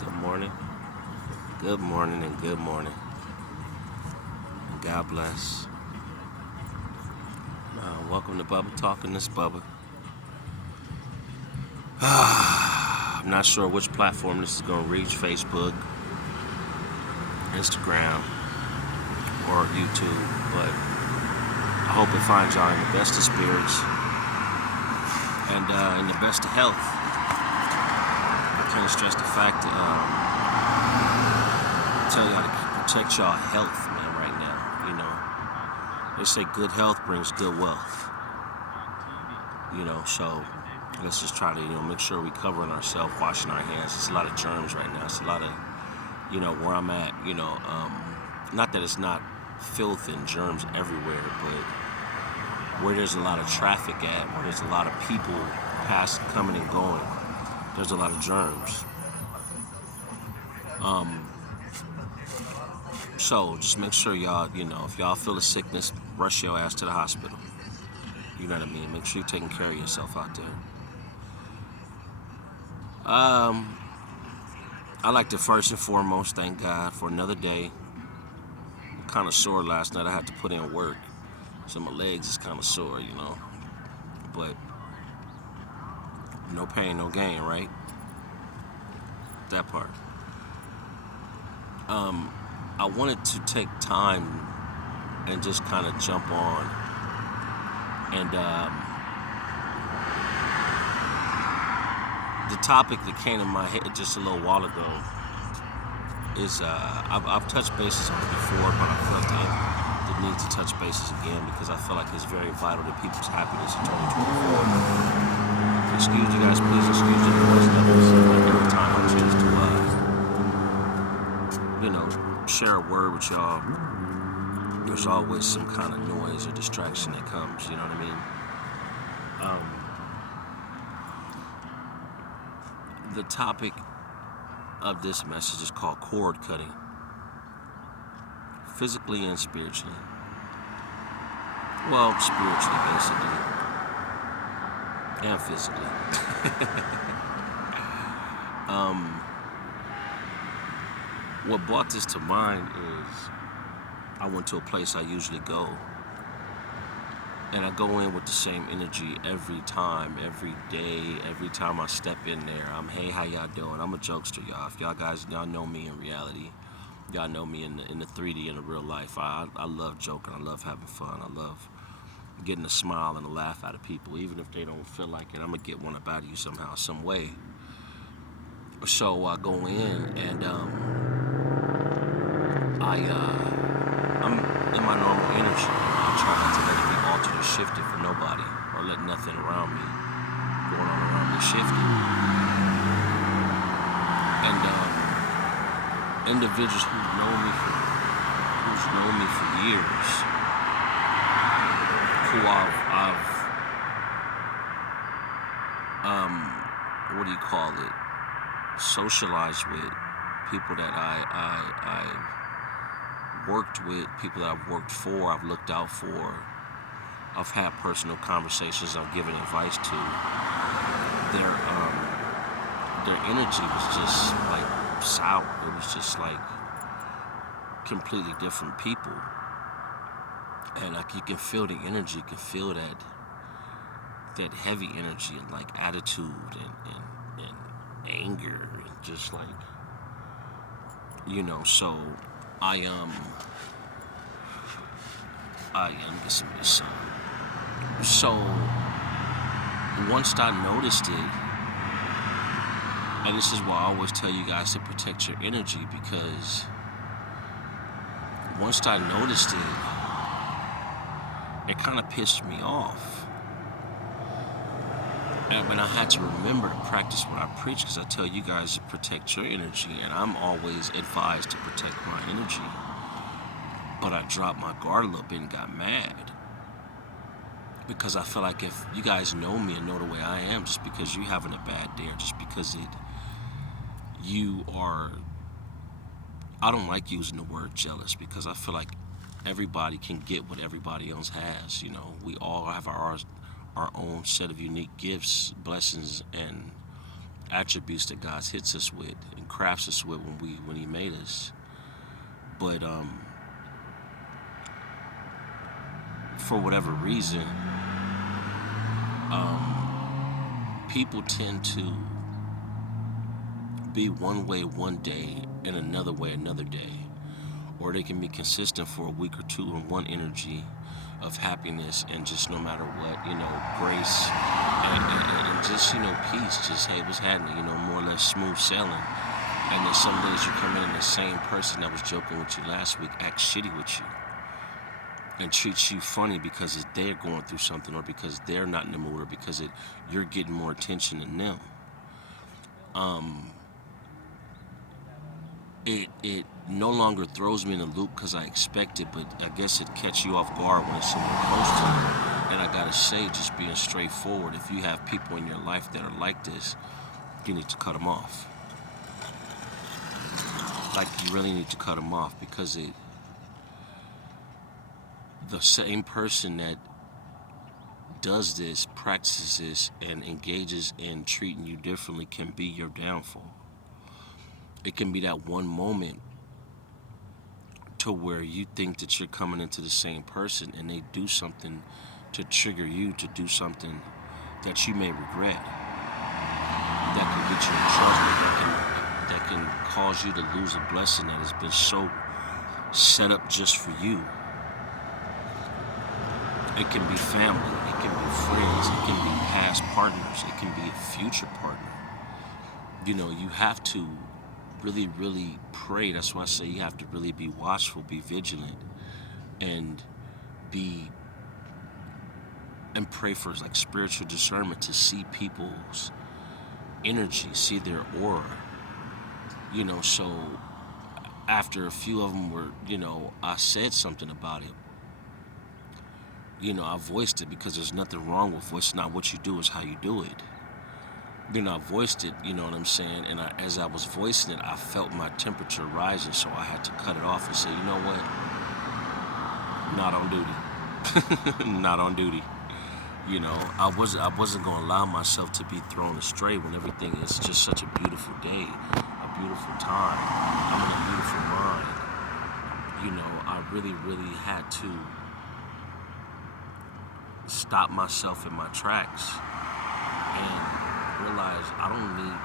Good morning, good morning, and good morning. And God bless. Welcome to Bubba Talking. This Bubba. I'm not sure which platform this is going to reach, Facebook, Instagram, or YouTube, but I hope it finds y'all in the best of spirits and in the best of health. I can't stress the fact that tell y'all to protect y'all health, man, right now. They say good health brings good wealth. So let's just try to, make sure we covering ourselves, washing our hands. It's a lot of germs right now. It's a lot of, where I'm at, not that it's not filth and germs everywhere, but where there's a lot of traffic at, where there's a lot of people coming and going, there's a lot of germs. So just make sure y'all, if y'all feel a sickness, rush your ass to the hospital. You know what I mean? Make sure you're taking care of yourself out there. I like to first and foremost thank God for another day. I'm kind of sore last night. I had to put in work, so my legs is kind of sore, But no pain, no gain, right? That part. I wanted to take time and just kind of jump on and the topic that came to my head just a little while ago is I've touched bases on it before, but I felt the need to touch bases again because I feel like it's very vital to people's happiness in 2024. Excuse you guys, please excuse the noise levels. Every time I choose to, share a word with y'all, there's always some kind of noise or distraction that comes. You know what I mean? The topic of this message is called cord cutting, physically and spiritually. Well, spiritually, basically, and physically. What brought this to mind is I went to a place I usually go, and I go in with the same energy every time, every day, every time I step in there. Hey, how y'all doing? I'm a jokester, y'all. If y'all know me in reality, y'all know me in the 3D, in the real life. I love joking. I love having fun. I love getting a smile and a laugh out of people, even if they don't feel like it. I'm gonna get one up out of you somehow, some way. So I go in and I'm in my normal energy. I try not to let it be altered or shifted for nobody, or let nothing around me going on around me shifted. And individuals who've known me for years, who I've what do you call it? Socialized with, people that I worked with, people that I've worked for, I've looked out for, I've had personal conversations, I've given advice to. Their energy was just like sour. It was just like completely different people, and like you can feel the energy, you can feel that heavy energy and like attitude and anger and just like so I get some of this so once I noticed it, and this is why I always tell you guys to protect your energy, because once I noticed it kind of pissed me off. And I had to remember to practice what I preach, because I tell you guys to protect your energy, and I'm always advised to protect my energy. But I dropped my guard a little bit and got mad, because I feel like if you guys know me and know the way I am, just because you're having a bad day, or just because I don't like using the word jealous, because I feel like everybody can get what everybody else has. We all have our own set of unique gifts, blessings, and attributes that God hits us with and crafts us with when He made us. But for whatever reason, people tend to be one way one day and another way another day. Or they can be consistent for a week or two in one energy of happiness and just no matter what, grace and just, peace. Just, hey, what's happening? More or less smooth sailing. And then some days you come in and the same person that was joking with you last week acts shitty with you and treats you funny because they're going through something or because they're not in the mood or because you're getting more attention than them. It no longer throws me in a loop because I expect it, but I guess it catches you off guard when it's somewhere close to you. And I gotta say, just being straightforward, if you have people in your life that are like this, you need to cut them off. Like, you really need to cut them off because the same person that does this, practices this, and engages in treating you differently can be your downfall. It can be that one moment to where you think that you're coming into the same person and they do something to trigger you to do something that you may regret, that can get you in trouble, that can cause you to lose a blessing that has been so set up just for you. It can be family, it can be friends, it can be past partners, it can be a future partner. You have to really, really pray. That's why I say you have to really be watchful, be vigilant, and pray for like spiritual discernment to see people's energy, see their aura. So after a few of them were, I said something about it. I voiced it because there's nothing wrong with voice. Not what you do, is how you do it. I voiced it, you know what I'm saying? And as I was voicing it, I felt my temperature rising, so I had to cut it off and say, you know what? Not on duty. Not on duty. I wasn't going to allow myself to be thrown astray when everything is just such a beautiful day, a beautiful time. I'm in a beautiful mind. I really, really had to stop myself in my tracks and realize I don't need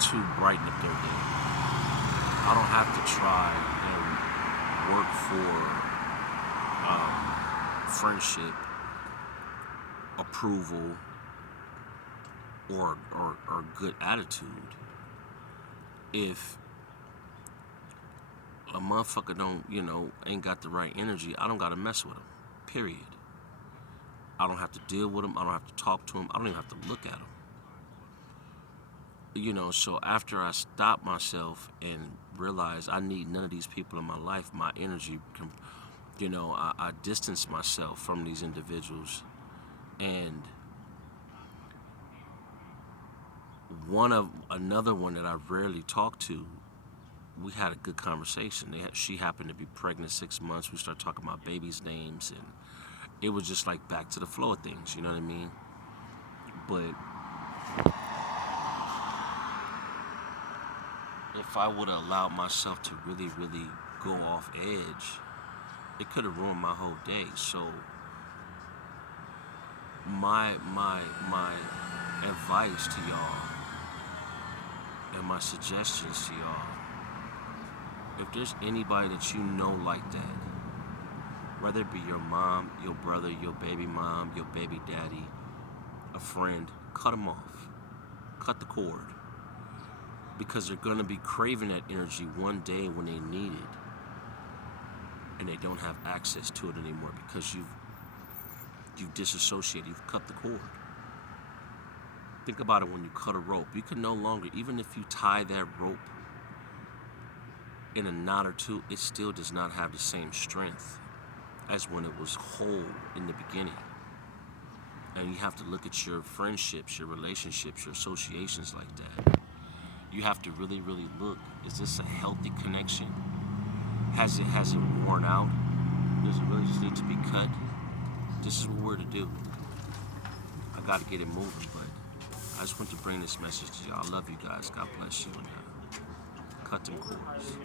to brighten up their day. I don't have to try and work for friendship, approval, or good attitude. If a motherfucker ain't got the right energy, I don't gotta mess with him. Period. I don't have to deal with him. I don't have to talk to him. I don't even have to look at him. So after I stopped myself and realized I need none of these people in my life, my energy, I distanced myself from these individuals. And another one that I rarely talk to, we had a good conversation. She happened to be pregnant 6 months. We started talking about babies' names, and it was just like back to the flow of things, you know what I mean? But if I would have allowed myself to really, really go off edge, it could have ruined my whole day. So my advice to y'all and my suggestions to y'all, if there's anybody that you know like that, whether it be your mom, your brother, your baby mom, your baby daddy, a friend, cut them off. Cut the cord. Because they're going to be craving that energy one day when they need it. And they don't have access to it anymore because you've disassociated, you've cut the cord. Think about it when you cut a rope. You can no longer, even if you tie that rope in a knot or two, it still does not have the same strength as when it was whole in the beginning. And you have to look at your friendships, your relationships, your associations like that. You have to really, really look. Is this a healthy connection? Has it worn out? Does it really just need to be cut? This is what we're to do. I got to get it moving, but I just want to bring this message to y'all. I love you guys. God bless you. And cut them cords.